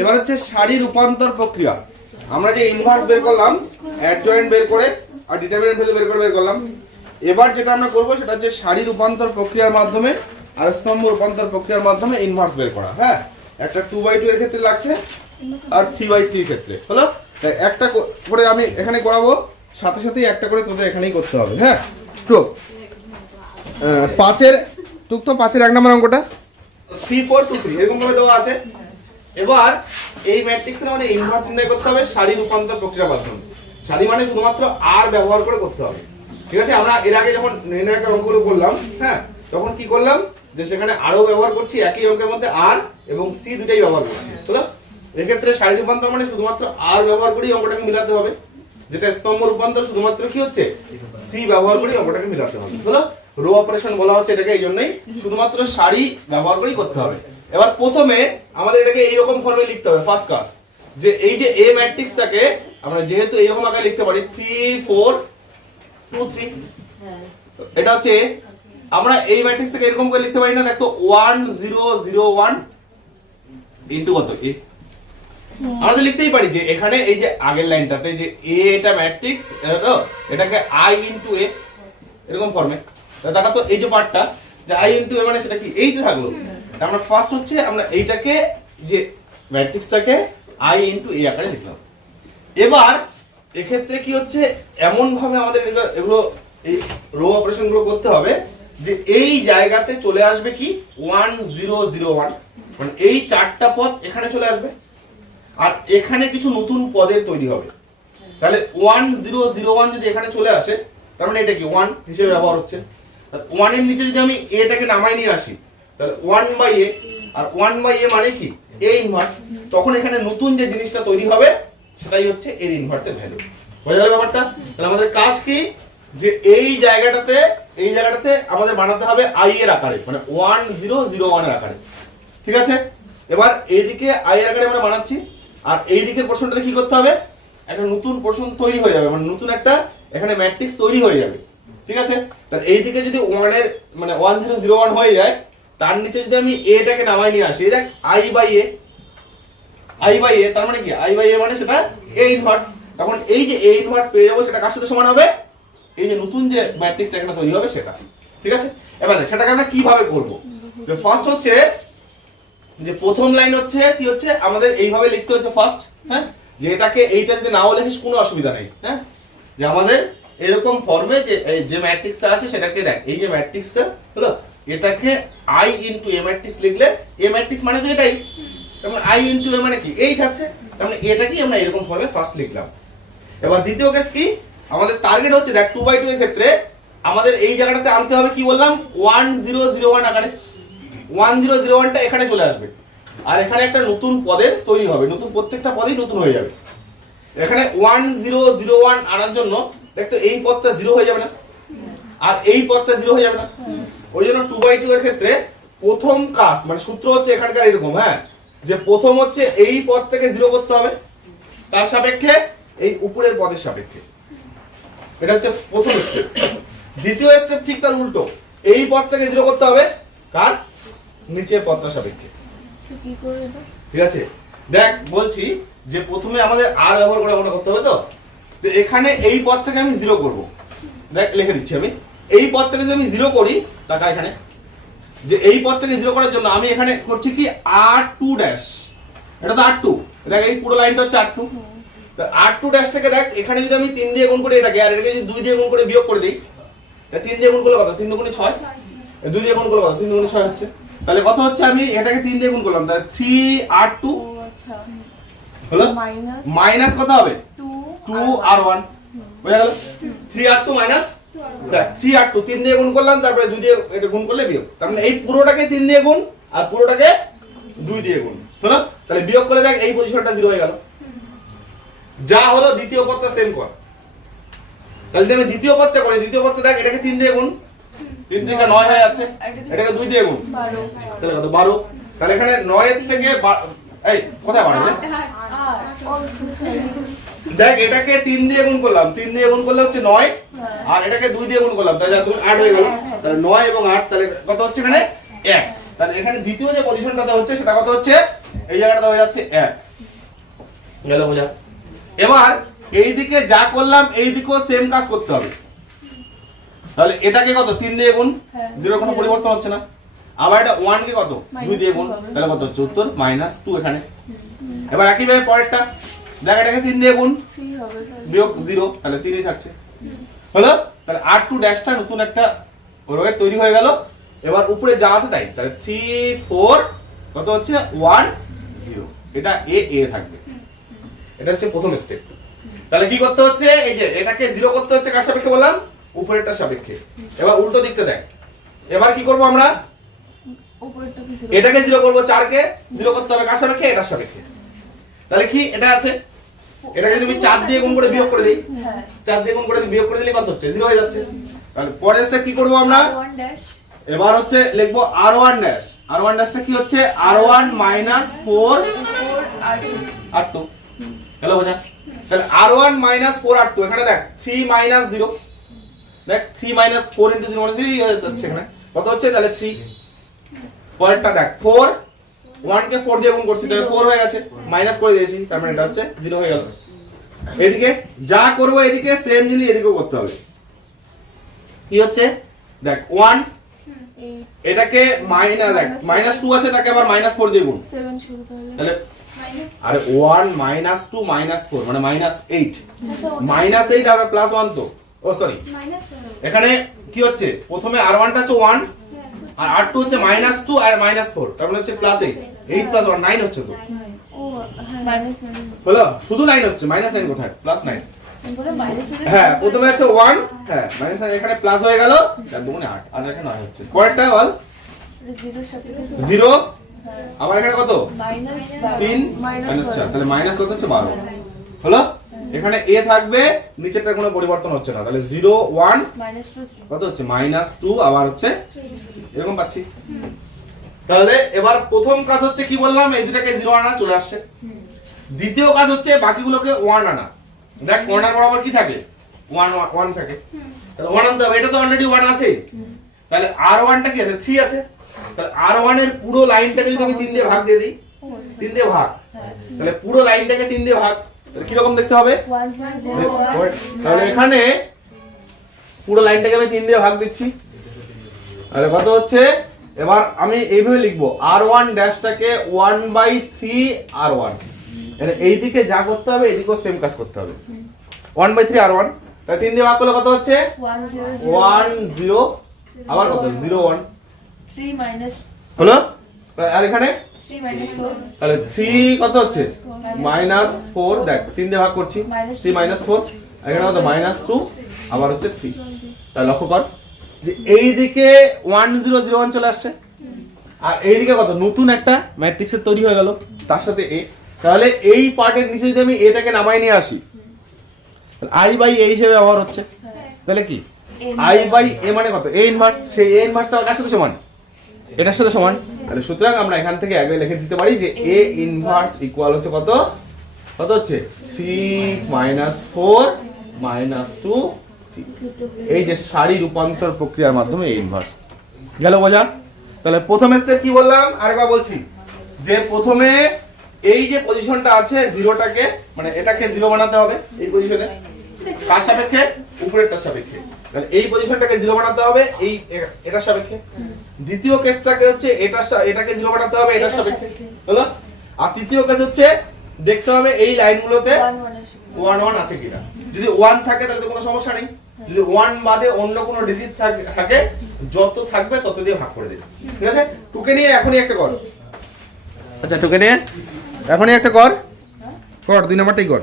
এবার হচ্ছে সারি রূপান্তর প্রক্রিয়া। আমরা যে ইনভার্স বের করলাম অ্যাডজয়েন্ট বের করে, আর ডিটারমিনেন্ট ভ্যালু বের করে বের করলাম। এবার যেটা আমরা করব, সেটা হচ্ছে সারি রূপান্তর প্রক্রিয়ার মাধ্যমে আর স্তম্ভ রূপান্তর প্রক্রিয়ার মাধ্যমে ইনভার্স বের করা হ্যাঁ? একটা টু বাই টু এর ক্ষেত্রে লাগছে, আর থ্রি বাই থ্রির ক্ষেত্রে, হলো? তাই একটা করে আমি এখানে করাবো, সাথে সাথেই একটা করে তোদের এখানেই করতে হবে হ্যাঁ? টুক পাঁচের, টুক তো পাঁচের এক নম্বর অঙ্কটা। থ্রি ফোর টু থ্রি এরকম ভাবে দেওয়া আছে। এবার এই ম্যাট্রিক্সের আমাদের ইনভার্স নির্ণয় করতে হবে, সারি রূপান্তর প্রক্রিয়ার মাধ্যমে। সারি মানে শুধুমাত্র আর ব্যবহার করে করতে হবে। ঠিক আছে? আমরা এর আগে যখন নির্ণয়ের অঙ্কগুলো করলাম হ্যাঁ তখন কি করলাম? যে সেখানে আরও ব্যবহার করছি, একই অঙ্কের মধ্যে আর এবং সি দুটাই ব্যবহার করছি। বুঝলো এক্ষেত্রে সারি রূপান্তর মানে শুধুমাত্র আর ব্যবহার করেই অঙ্কটাকে মিলাতে হবে। যেটা স্তম্ভ রূপান্তর শুধুমাত্র কি হচ্ছে? সি ব্যবহার করেই অঙ্কটাকে মিলাতে হবে। বুঝলো রো অপারেশন বলা হচ্ছে এটাকে, এই জন্যই শুধুমাত্র সারি ব্যবহার করেই করতে হবে। এবার প্রথমে আমাদের এটাকে এইরকম ফর্মে লিখতে হবে ফার্স্ট কাজ যে এই যে এ ম্যাট্রিক্সটাকে আমরা যেহেতু এইরকম আকারে লিখতে পারি থ্রি ফোর টু থ্রি এটা হচ্ছে আমরা এই ম্যাট্রিক্সটাকে এরকম করে লিখতে পারি না দেখো one zero zero one into কত? এ আমরা তো লিখতেই পারি যে এখানে এই যে আগের লাইনটাতে যে এ এটা ম্যাট্রিক্স এটাকে আই ইন্টু এ এরকম ফর্মে দেখা তো এই যে পার্টটা যে আই ইন্টু এ মানে সেটা কি? এই যে থাকল। আমরা ফার্স্ট হচ্ছে আমরা এইটাকে যে ম্যাট্রিক্সটাকে আই ইন্টু এ আকারে লিখলাম। এবার এক্ষেত্রে কি হচ্ছে? এমন ভাবে আমাদের এগুলো- এই রো অপারেশনগুলো করতে হবে যে এই জায়গাতে চলে আসবে কি? ওয়ান জিরো জিরো ওয়ান মানে এই চারটা পদ এখানে চলে আসবে। আর এখানে কিছু নতুন পদের তৈরি হবে। তাহলে ওয়ান জিরো জিরো ওয়ান যদি এখানে চলে আসে, তার মানে এটা কি? ওয়ান হিসেবে ব্যবহার হচ্ছে। ওয়ানের নিচে যদি আমি এটাকে নামাই নিয়ে আসি তাহলে one by A R one by A মানে কি? এ ইনভার্স তখন এখানে নতুন যে জিনিসটা তৈরি হবে, সেটাই হচ্ছে এর ইনভার্সের ভ্যালু বোঝা গেল ব্যাপারটা? তাহলে আমাদের কাজ কি? যে এই জায়গাটাতে এই জায়গাটাতে আমাদের বানাতে হবে আই এর আকারে মানে ওয়ান জিরো জিরো ওয়ানের আকারে। ঠিক আছে? এবার এইদিকে আই এর আকারে আমরা বানাচ্ছি, আর এই দিকের পোর্শনটাতে কি করতে হবে? একটা নতুন পোর্শন তৈরি হয়ে যাবে মানে নতুন একটা এখানে ম্যাট্রিক্স তৈরি হয়ে যাবে। ঠিক আছে? তাহলে এই দিকে যদি ওয়ানের মানে ওয়ান জিরো জিরো ওয়ান হয়ে যায় তার নিচে যদি আমি এটাকে নামাই নিয়ে আসি, দেখ I by A I by A তার মানে কি? আই বাই এ মানে সেটা এ ইনভার্স তখন এই যে এ ইনভার্স পেয়ে যাব, সেটা কার সাথে সমান হবে? এই যে নতুন যে ম্যাট্রিক্সটা এখানে তৈরি হবে, সেটা। ঠিক আছে? এবার সেটাকে আমরা কীভাবে করব? ফার্স্ট হচ্ছে, যে প্রথম লাইন হচ্ছে, কি হচ্ছে? আমাদের এইভাবে লিখতে হচ্ছে ফার্স্ট হ্যাঁ? যে এটাকে এইটা যদি নাও লিখিস, কোনো অসুবিধা নেই হ্যাঁ? যে আমাদের এরকম ফর্মে যে যে ম্যাট্রিক্সটা আছে, সেটাকে দেখ। এই যে ম্যাট্রিক্সটা হলো? এটাকে আই ইনটু এ ম্যাট্রিক্স লিখলে এ ম্যাট্রিক্স মানে তো এটাই। তারপর আই ইনটু এ মানে কি? এই থাকছে। তার মানে এটাকেই আমরা এরকম ফর্মে ফার্স্ট লিখলাম। এবার দ্বিতীয় কেস কি? আমাদের টার্গেট হচ্ছে, দেখ টু বাই টু এর ক্ষেত্রে আমাদের এই জায়গাটাতে আনতে হবে কি বললাম? ওয়ান জিরো জিরো ওয়ান আকারে। ওয়ান জিরো জিরো ওয়ানটা এখানে চলে আসবে। আর এখানে একটা নতুন পদের তৈরি হবে। নতুন প্রত্যেকটা পদেই নতুন হয়ে যাবে। এখানে ওয়ান জিরো জিরো ওয়ান আনার জন্য দেখতো এই পদটা জিরো হয়ে যাবে না। আর এই পদটা জিরো হয়ে যাবে না। ওই জন্য টু বাই টু এর ক্ষেত্রে প্রথম কাজ মানে সূত্র হচ্ছে এখানকার এরকম হ্যাঁ? যে প্রথম হচ্ছে এই পদটাকে জিরো করতে হবে তার সাপেক্ষে এই উপরের পদের সাপেক্ষে। এটা হচ্ছে প্রথম স্টেপ দ্বিতীয় স্টেপ ঠিক তার উল্টো। এই পদটাকে জিরো করতে হবে কার? নিচের পদটার সাপেক্ষে? ঠিক আছে? দেখ বলছি যে প্রথমে আমাদের আর ব্যবহার করে ওটা করতে হবে তো? তো এখানে এই পদটাকে আমি জিরো করব। দেখ লিখে দিচ্ছি আমি। এই পদটাকে যদি আমি জিরো করি টাকা এখানে। যে এই পদটাকে জিরো করার জন্য আমি এখানে করছি কি আর টু ড্যাশ এটা তো আর টু দেখ এই পুরো লাইনটা হচ্ছে আর টু আর টু ড্যাশটাকে দেখ এখানে যদি আমি তিন দিয়ে গুণ করে এটাকে আর এটাকে যদি দুই দিয়ে গুণ করে বিয়োগ করে দিই তিন দিয়ে গুণ করলে কত? তিন দুগুণে ছয়? দুই দিয়ে গুণ করলে কত? তিন দুগুণে ছয় হচ্ছে। তাহলে কত হচ্ছে আমি এটাকে তিন দিয়ে গুণ করলাম তাহলে থ্রি আর টু হলো মাইনাস কত হবে? টু আর ওয়ান বোঝা গেল। Three R two minus three R two তিন দিয়ে গুণ করলাম তারপরে দুই দিয়ে এটা গুণ করলে বিয়োগ তার মানে এই পুরোটাকে তিন দিয়ে গুণ আর পুরোটাকে দুই দিয়ে গুণ হলো তাহলে বিয়োগ করে দেখ এই পজিশনটা জিরো হয়ে গেল যা হলো দ্বিতীয় পদটা সেম কর তাহলে আমি দ্বিতীয় পদটা করি দ্বিতীয় পদটা দেখ এটাকে তিন দিয়ে গুণ তিন থেকে নয় হয়ে যাচ্ছে এটাকে দুই দিয়ে গুণ বারো তাহলে কত বারো তাহলে এখানে নয়ের থেকে এই কোথায় সরি দেখ এটাকে তিন দিয়ে গুণ করলাম। তিন দিয়ে গুণ করলে হচ্ছে নয় আর এটাকে দুই দিয়ে গুণ করলাম। তাহলে তুমি আট হয়ে গেল। তাহলে নয় এবং আট তাহলে কত হচ্ছে এখানে? এক। তাহলে এখানে দ্বিতীয় যে পজিশনটাতে হচ্ছে সেটা কত হচ্ছে? এই জায়গাটা হয়ে যাচ্ছে এক। গেল বোঝা। এবার এই দিকে যা করলাম এই দিকেও সেম কাজ করতে হবে। তাহলে এটাকে কত? তিন দিয়ে গুণ? হ্যাঁ, জিরোর কোনো পরিবর্তন হচ্ছে না। আবার এটা ওয়ান কে কত? দুই দিয়ে গুণ। তাহলে কত? হচ্ছে উত্তর মাইনাস টু এখানে এবার একইভাবে পরেরটা। দেখ এটাকে তিন দিয়ে গুণ। বিয়োগ জিরো তাহলে তিনই থাকছে। হলো? তাহলে আর টু ড্যাশটা নতুন একটা রোগের তৈরি হয়ে গেল। এবার উপরে যা আছে তাই। তাহলে থ্রি ফোর কত হচ্ছে? ওয়ান জিরো এটা এ এ থাকবে। এটা হচ্ছে প্রথম স্টেপ তাহলে কি করতে হচ্ছে? এই যে এটাকে জিরো করতে হচ্ছে কার সাপেক্ষে বললাম? উপরেরটা সাপেক্ষে। এবার উল্টো দিকটা দেখ। এবার কি করব আমরা? এটাকে জিরো করব চারকে। জিরো করতে হবে কার সাপেক্ষে? এটার সাপেক্ষে। তাহলে কি? এটা আছে। এটাকে তুমি চার দিয়ে গুণ করে বিয়োগ করে দিই হ্যাঁ। চার দিয়ে গুণ করে বিয়োগ করে দিলে কত হচ্ছে? জিরো হয়ে যাচ্ছে। তাহলে পরের স্টেপ কি করব আমরা? এবার হচ্ছে লিখব R one dash R one ড্যাশটা কি হচ্ছে? R one minus four R two hello বোঝা? তাহলে R one minus four R two এখানে দেখ থ্রি মাইনাস জিরো দেখ three minus four into zero মানে জিরো হয়ে যাচ্ছে এখানে। কত হচ্ছে? তাহলে থ্রি পরেরটা দেখ ফোর ওয়ান কে ফোর দিয়ে গুণ করছি তাহলে ফোর হয়ে গেছে। মাইনাস করে দিয়েছি তার মানে এটা হচ্ছে জিরো হয়ে গেল। এদিকে যা করব এদিকে সেম জিনিস এদিকেও করতে হবে। কি হচ্ছে? দেখ ওয়ান এটাকে মাইনাস দেখ মাইনাস টু আছে তাকে আবার মাইনাস ফোর দিয়ে গুণ। তাহলে। আরে one minus two minus four মানে মাইনাস এইট মাইনাস এইট আর প্লাস ওয়ান তো। ও সরি এখানে কি হচ্ছে? প্রথমে আর ওয়ানটা হচ্ছে ওয়ান আর আর টু হচ্ছে মাইনাস টু আর মাইনাস ফোর তার মানে হচ্ছে plus eight eight plus one nine হচ্ছে তো। ও, হ্যাঁ। হলো? শুধু নাইন হচ্ছে মাইনাস নাইন কোথায়? প্লাস নাইন হ্যাঁ প্রথমে হচ্ছে ওয়ান হ্যাঁ মাইনাস নাইন এখানে প্লাস হয়ে গেল। চার দুগুণে আট আর এখানে নয় হচ্ছে। পরেরটা বল। জিরো। হ্যাঁ। আবার এখানে কত? তিন? মাইনাস চার তাহলে মাইনাস কত হচ্ছে বারো? হলো? এখানে এ থাকবে নিচেরটার কোনো পরিবর্তন হচ্ছে না। তাহলে জিরো ওয়ান কত হচ্ছে? মাইনাস টু আবার হচ্ছে এরকম পাচ্ছি। তাহলে এবার প্রথম কাজ হচ্ছে কি বললাম? এই দুটাকে জিরো আনা চলে আসছে। দ্বিতীয় কাজ হচ্ছে বাকিগুলোকে ওয়ান আনা। দেখ ওয়ান আর বরাবর কি থাকে? ওয়ান ওয়ান থাকে। তাহলে ওয়ান আনতে হবে। এটা তো অলরেডি ওয়ান আছে। তাহলে আর ওয়ানটা কি আছে? থ্রি আছে। তাহলে আর ওয়ানের পুরো লাইনটাকে যদি আমি তিন দিয়ে ভাগ দিয়ে দিই তিন দিয়ে ভাগ। হ্যাঁ। তাহলে পুরো লাইনটাকে তিন দিয়ে ভাগ। কীরকম দেখতে হবে? তাহলে এখানে পুরো লাইনটাকে আমি তিন দিয়ে ভাগ দিচ্ছি। তাহলে কত হচ্ছে? এবার আমি এইভাবে লিখব R one ড্যাশটাকে one by three R one এইদিকে যা করতে হবে এদিকেও সেম কাজ করতে হবে। One by three R one তাহলে তিন দিয়ে ভাগ করলে কত হচ্ছে? ওয়ান জিরো আবার কত? জিরো ওয়ান থ্রি মাইনাস হলো? আর এখানে? তাহলে থ্রি কত হচ্ছে? মাইনাস ফোর দেখ তিন দিয়ে ভাগ করছি। থ্রি মাইনাস ফোর এখানে কত? মাইনাস টু আবার হচ্ছে থ্রি তাহলে লক্ষ্য কর যে এই দিকে ওয়ান জিরো জিরো ওয়ান চলে আসছে। আর এইদিকে কত? নতুন একটা ম্যাট্রিক্সের তৈরি হয়ে গেল। তার সাথে এ তাহলে এই পার্টের নিচে যদি আমি এটাকে নামাই নিয়ে আসি আই বাই এ হিসেবে ব্যবহার হচ্ছে। তাহলে কি? আই বাই এ মানে কত? এ ইনভার্স সেই এ ইনভার্স ইনভার্সটা কার সাথে সমান? এটার সাথে সমান। তাহলে সুতরাং আমরা এখান থেকে আগে লিখে দিতে পারি যে এ ইনভার্স ইকুয়াল হচ্ছে কত? কত হচ্ছে? Three minus four minus two এই যে সারি রূপান্তর প্রক্রিয়ার মাধ্যমে এই ইনভার্স গেল বোঝা? তাহলে প্রথমে স্টেপ কি বললাম? আরেকবার বলছি। যে প্রথমে এই যে পজিশনটা আছে জিরোটাকে মানে এটাকে জিরো বানাতে হবে এই পজিশনে কার সাপেক্ষে? উপরেরটার সাপেক্ষে। তাহলে এই পজিশনটাকে জিরো বানাতে হবে এই এটার সাপেক্ষে। দ্বিতীয় কেসটাকে হচ্ছে এটার সা- এটাকে জিরো বানাতে হবে এটার সাপেক্ষে। হলো? আর তৃতীয় কেস হচ্ছে দেখতে হবে এই লাইনগুলোতে ওয়ান ওয়ান আসে ওয়ান ওয়ান আছে কিনা। যদি ওয়ান থাকে তাহলে তো কোনো সমস্যা নেই। যদি ওয়ান বাদে অন্য কোনো ডিজিট থাকে যত থাকবে তত দিয়ে ভাগ করে দেবে ঠিক আছে? টুকে নিয়ে এখনই একটা কর। আচ্ছা টুকে নিয়ে? এখনই একটা কর। কর দুই নাম্বারটাই কর।